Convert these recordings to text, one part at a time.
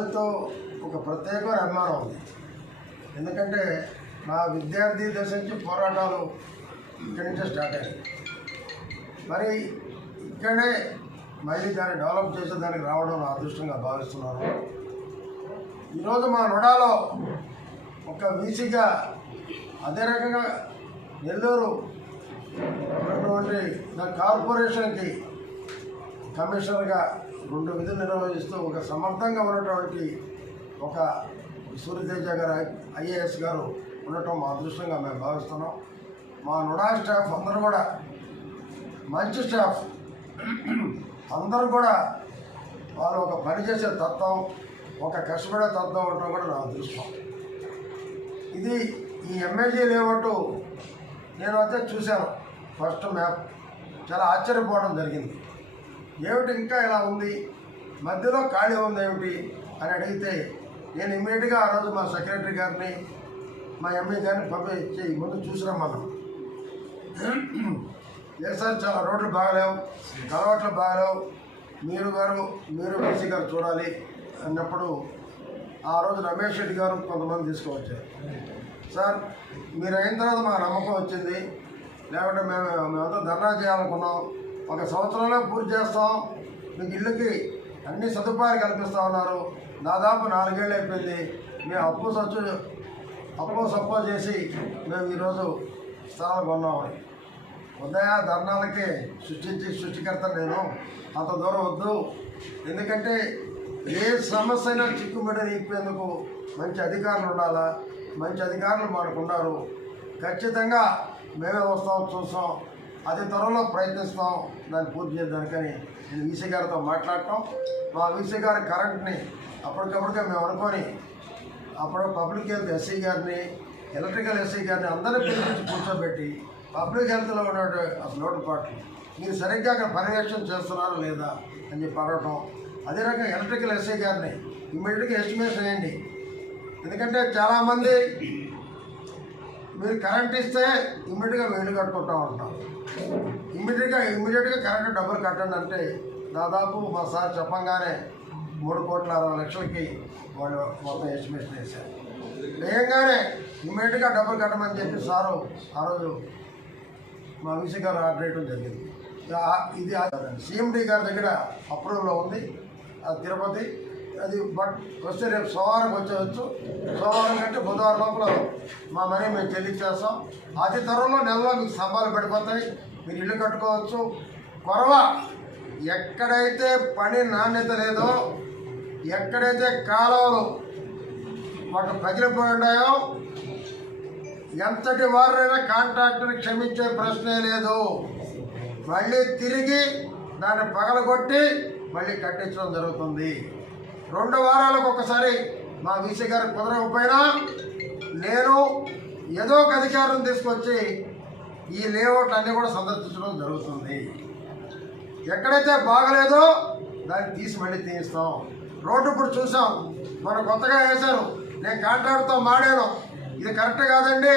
కాలేజీతో ఒక ప్రత్యేకమైన అభిమానం ఉంది. ఎందుకంటే మా విద్యార్థి దశ నుంచి పోరాటాలు ఇక్కడి నుంచే స్టార్ట్ అయ్యాయి. మరి ఇక్కడే మళ్ళీ దాన్ని డెవలప్ చేసేదానికి రావడం నా అదృష్టంగా భావిస్తున్నాను. ఈరోజు మా నొడాలో ఒక వీసీగా అదే రకంగా నెల్లూరు ఉన్నటువంటి నా కార్పొరేషన్కి కమిషనర్గా రెండు విధులు నిర్వహిస్తూ ఒక సమర్థంగా ఉన్నటువంటి ఒక సూర్యతేజ గారు ఐఏఎస్ గారు ఉండటం మా అదృష్టంగా మేము భావిస్తున్నాం. మా నుడా స్టాఫ్ అందరూ కూడా మంచి స్టాఫ్. అందరూ కూడా వాళ్ళు ఒక పని చేసే తత్వం ఒక కష్టపడే తత్వం ఉండటం కూడా నా అదృష్టం. ఇది ఈ ఎంఏజీ లేఅవుట్ నేను అయితే చూశాను. First map. చాలా ఆశ్చర్యపోవడం జరిగింది. ఏమిటి ఇంకా ఇలా ఉంది? మధ్యలో ఖాళీ ఉంది ఏమిటి? అని అడిగితే నేను ఇమ్మీడియట్గా ఆ రోజు మా సెక్రటరీ గారిని మా ఎంఏ గారిని పంపించి ముందు చూసిరమ్మన్నాం లేదు సార్ చాలా రోడ్లు బాగలేవు అలవాట్లు బాగలేవు. మీరు గారు మీరు బీసీ గారు చూడాలి అన్నప్పుడు ఆ రోజు రమేష్ రెడ్డి గారు కొంతమంది తీసుకువచ్చారు. సార్ మీరు అయిన తర్వాత మాకు నమ్మకం వచ్చింది. లేకుంటే మేము మేమంతా ధర్నా చేయాలనుకున్నాం. ఒక సంవత్సరంలో పూర్తి చేస్తాం. మీకు ఇల్లుకి అన్ని సదుపాయాలు కల్పిస్తా ఉన్నారు. దాదాపు నాలుగేళ్ళు అయిపోయింది. మేము అప్పు సచ్చు అప్పు సప్పో చేసి మేము ఈరోజు స్థలాలు కొన్నామని ఉదయ ధర్నాలకి సృష్టించి సృష్టికర్త నేను. అంత దూరం వద్దు. ఎందుకంటే ఏ సమస్య అయినా చిక్కుబడి నింపేందుకు మంచి అధికారులు ఉండాలా? మంచి అధికారులు మనకున్నారు ఖచ్చితంగా మేమే వస్తాం చూస్తాం. అతి త్వరలో ప్రయత్నిస్తాం దాన్ని పూర్తి చేయడానికని నేను వీసీ గారితో మాట్లాడటం. మా వీసీ గారి కరెంట్ని అప్పటికప్పటికే మేము అనుకొని అప్పుడు పబ్లిక్ హెల్త్ ఎస్సీ గారిని ఎలక్ట్రికల్ ఎస్సీ గారిని అందరినీ పిలిపించి కూర్చోబెట్టి పబ్లిక్ హెల్త్లో ఉన్న లోటుపాట్లు మీరు సరిగ్గా అక్కడ పర్యవేక్షణ చేస్తున్నారా లేదా అని చెప్పి అడగటం. అదే రకంగా ఎలక్ట్రికల్ ఎస్ఐ గారిని ఇమ్మీడియట్గా ఎస్టిమేషన్ వేయండి ఎందుకంటే చాలామంది మీరు కరెంట్ ఇస్తే ఇమ్మీడియట్గా వేలు కట్టుకుంటా ఉంటాం ఇమ్మీడియట్గా ఇమ్మీడియట్గా కరెంట్ డబ్బులు కట్టండి అంటే దాదాపు మా సార్ చెప్పంగానే మూడు కోట్ల అరవై లక్షలకి వాళ్ళు మొత్తం ఎస్టిమేషన్ వేశారు వేయంగానే ఇమ్మీడియట్గా డబ్బులు కట్టమని చెప్పి సారు ఆ రోజు మా విసి గారు ఆర్డర్ వేయడం జరిగింది. ఇది సిఎండి గారి దగ్గర అప్రూవల్లో ఉంది. అది తిరుపతి అది బట్ వస్తే రేపు సోమవారం వచ్చేవచ్చు సోమవారం కంటే బుధవారం లోపల మా మనీ మేము చెల్లించేస్తాం. అతి త్వరలో నెలలో మీకు సంబాలు పడిపోతాయి. మీరు ఇల్లు కట్టుకోవచ్చు. కొరవ ఎక్కడైతే పని నాణ్యత లేదో ఎక్కడైతే కాలువలు వాటి పగిలిపోయి ఉన్నాయో ఎంతటి వారైనా కాంట్రాక్టర్ని క్షమించే ప్రశ్నే లేదు. మళ్ళీ తిరిగి దాన్ని పగలగొట్టి మళ్ళీ కట్టించడం జరుగుతుంది. రెండు వారాలకు ఒకసారి మా వీసీ గారు కుదరకపోయినా నేను ఏదో ఒక అధికారం తీసుకొచ్చి ఈ లేఅవుట్ అన్నీ కూడా సందర్శించడం జరుగుతుంది. ఎక్కడైతే బాగలేదో దాన్ని తీసి మళ్ళీ తీయిస్తాం. రోడ్డు ఇప్పుడు చూసాం. మనం కొత్తగా వేశారు. నేను కాంట్రాక్ట్తో మాడాను ఇది కరెక్ట్ కాదండి.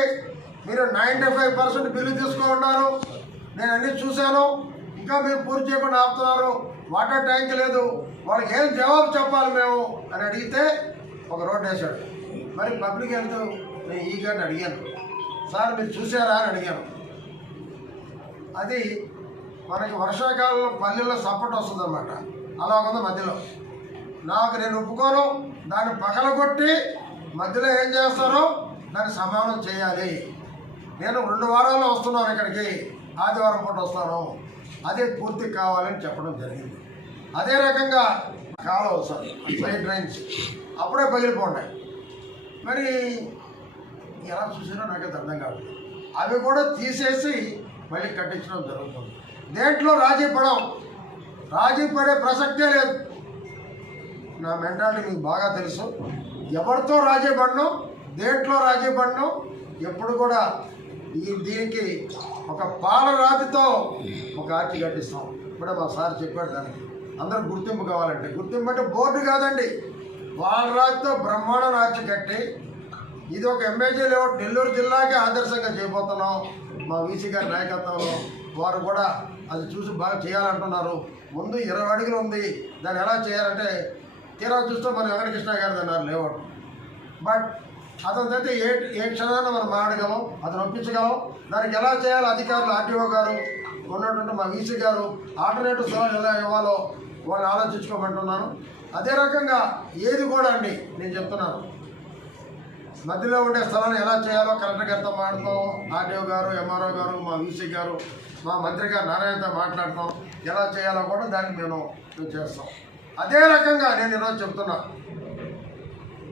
మీరు నైంటీ ఫైవ్ పర్సెంట్ బిల్లు తీసుకుంటున్నారు నేను అన్నీ చూశాను. ఇంకా మీరు పూర్తి చేయకుండా ఆపుతున్నారు. వాటర్ ట్యాంక్ లేదు. వాళ్ళకి ఏం జవాబు చెప్పాలి మేము అని అడిగితే ఒక రోడ్డు వేశాడు. మరి పబ్లిక్ హెల్త్ నేను ఈ గారిని అడిగాను. సార్ మీరు చూసారా అని అడిగాను. అది మనకి వర్షాకాలంలో పల్లెల్లో సపోర్ట్ వస్తుంది అనమాట అలా ఉంది మధ్యలో. నాకు నేను ఒప్పుకోను దాన్ని పగలగొట్టి మధ్యలో ఏం చేస్తారో దాన్ని సమానం చేయాలి. నేను రెండు వారాల్లో వస్తున్నాను ఇక్కడికి ఆదివారం పూట వస్తాను. అదే పూర్తి కావాలని చెప్పడం జరిగింది. అదే రకంగా కాలం వస్తుంది సైడ్ రైన్స్ అప్పుడే పగిలిపోండి. మరి ఎలా చూసినా నాకు అర్థం కాదు అవి కూడా తీసేసి మళ్ళీ కట్టించడం జరుగుతుంది. దేంట్లో రాజీ పడం రాజీ పడే ప్రసక్తే లేదు. నా మెంటాలిటీ మీకు బాగా తెలుసు. ఎవరితో రాజీ పడను దేంట్లో రాజీ పడను ఎప్పుడు కూడా ఈ దీనికి ఒక పాలరాతితో ఒక ఆర్చి కట్టిస్తాం. ఇప్పుడే మా సార్ చెప్పాడు దానికి. అందరూ గుర్తింపు కావాలంటే. గుర్తింపు అంటే బోర్డు కాదండి. పాలరాతితో బ్రహ్మాండ ఆర్చి కట్టి ఇది ఒక ఎంఏజీ లేఅవుట్ నెల్లూరు జిల్లాకే ఆదర్శంగా చేయబోతున్నాం. మా వీసీ గారి నాయకత్వంలో వారు కూడా అది చూసి బాగా చేయాలంటున్నారు. ముందు ఇరవై అడుగులు ఉంది. దాన్ని ఎలా చేయాలంటే తీరా చూస్తే మన వెంకటకృష్ణ గారిది అన్నారు లేఅవుట్ బట్ అతని అయితే ఏ ఏ క్షణాన్ని మనం మాడగలం అతను ఒప్పించగలం దానికి ఎలా చేయాలో అధికారులు ఆర్టీఓ గారు ఉన్నటువంటి మా వీసీ గారు ఆల్టర్నేటివ్ సలహాలు ఎలా ఇవ్వాలో వాళ్ళు ఆలోచించుకోమంటున్నాను. అదే రకంగా ఏది కూడా అండి నేను చెప్తున్నాను. మధ్యలో ఉండే స్థలాన్ని ఎలా చేయాలో కలెక్టర్ గారితో మాట్లాడతాం ఆర్డీఓ గారు ఎంఆర్ఓ గారు మా వీసీ గారు మా మంత్రి గారు నారాయణతో మాట్లాడతాం. ఎలా చేయాలో కూడా దాన్ని మేము చేస్తాం. అదే రకంగా నేను ఈరోజు చెప్తున్నా.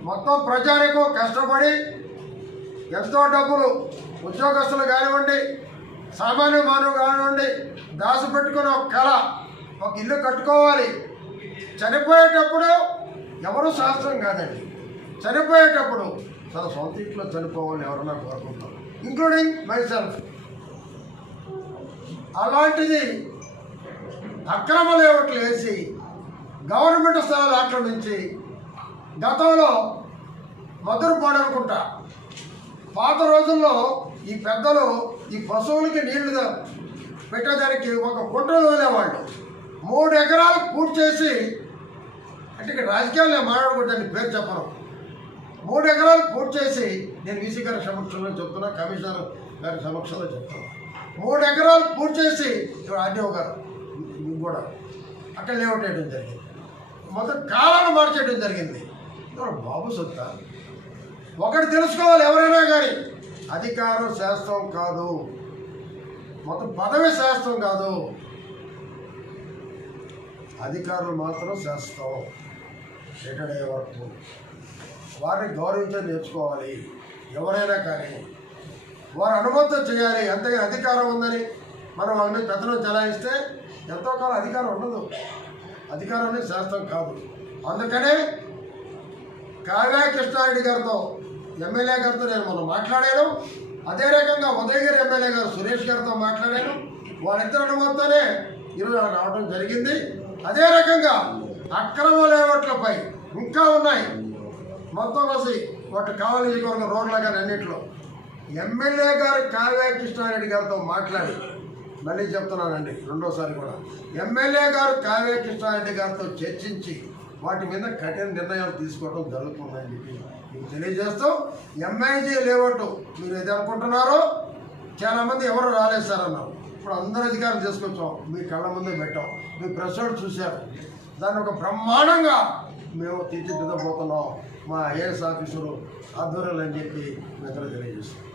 మొత్తం ప్రజానికం కష్టపడి ఎంతో డబ్బులు ఉద్యోగస్తులు కానివ్వండి సామాన్య మానవులు కానివ్వండి దాసు పెట్టుకుని ఒక కళ ఒక ఇల్లు కట్టుకోవాలి. చనిపోయేటప్పుడు ఎవరు శాస్త్రం కాదండి. చనిపోయేటప్పుడు తన సొంత ఇంట్లో చనిపోవాలని ఎవరన్నా కోరుకుంటారు ఇంక్లూడింగ్ మై సెల్ఫ్ అలాంటిది అక్రమ లేవట్లు వేసి గవర్నమెంట్ స్థలాలు ఆక్రమించి గతంలో మధురపాడు అనుకుంటా. పాత రోజుల్లో ఈ పెద్దలు ఈ పశువులకి నీళ్ళు పెట్టేదానికి ఒక కుట్ర వదిలేవాళ్ళు. మూడు ఎకరాలు పూర్తి చేసి అంటే ఇక్కడ రాజకీయాలు నేను మాట్లాడకూడదని పేరు చెప్పను మూడు ఎకరాలు పూర్తి చేసి నేను వీసీ గారి సమక్షంలో చెప్తున్నా కమిషనర్ గారి సమక్షంలో చెప్తున్నా. మూడు ఎకరాలు పూర్తి చేసి ఇక్కడ ఆర్డీఓ గారు కూడా అక్కడ లేఅవుట్ వేయడం జరిగింది. మొత్తం కాలాన్ని మార్చేయడం జరిగింది. ఎవరు బాబు సొత్తా ఒకటి తెలుసుకోవాలి ఎవరైనా కానీ. అధికారం శాస్త్రం కాదు. మొత్తం పదవి శాస్త్రం కాదు. అధికారులు మాత్రం శాస్త్రం రిటైర్డ్ అయ్యే వరకు వారిని గౌరవించే నేర్చుకోవాలి. ఎవరైనా కానీ వారు అనుమతి చేయాలి. ఎంత అధికారం ఉందని మనం వాళ్ళ మీద పెత్తనం చెలాయిస్తే ఎంతో కాలం అధికారం ఉండదు. అధికారం అనేది శాస్త్రం కాదు. అందుకనే కావ్య కృష్ణారెడ్డి గారితో ఎమ్మెల్యే గారితో నేను మనం మాట్లాడాను. అదే రకంగా ఉదయగిరి ఎమ్మెల్యే గారు సురేష్ గారితో మాట్లాడాను. వాళ్ళిద్దరు అనుమతితోనే ఈరోజు రావడం జరిగింది. అదే రకంగా అక్రమ లేవట్లపై ఇంకా ఉన్నాయి. మొత్తం రాసి వాటి కావాలి నియోజకవర్గం రోడ్ల కానీ అన్నింటిలో. ఎమ్మెల్యే గారు కావ్య కృష్ణారెడ్డి గారితో మాట్లాడి మళ్ళీ చెప్తున్నానండి రెండోసారి కూడా. ఎమ్మెల్యే గారు కావ్య కృష్ణారెడ్డి గారితో చర్చించి వాటి మీద కఠిన నిర్ణయాలు తీసుకోవడం జరుగుతుందని చెప్పి మీకు తెలియజేస్తూ ఎంఐజీ లేవట్టు మీరు ఏది అనుకుంటున్నారో చాలామంది ఎవరు రాలేదు సార్ అన్నారు. ఇప్పుడు అందరు అధికారం తీసుకొచ్చాం మీ కళ్ళ ముందే పెట్టాం మీ ప్రెస్ చూశారు. దాన్ని ఒక బ్రహ్మాండంగా మేము తీర్చిదిద్దబోతున్నాం మా ఐఏఎస్ ఆఫీసులు ఆధ్వర్యంలో అని చెప్పి మిత్రులు తెలియజేస్తాం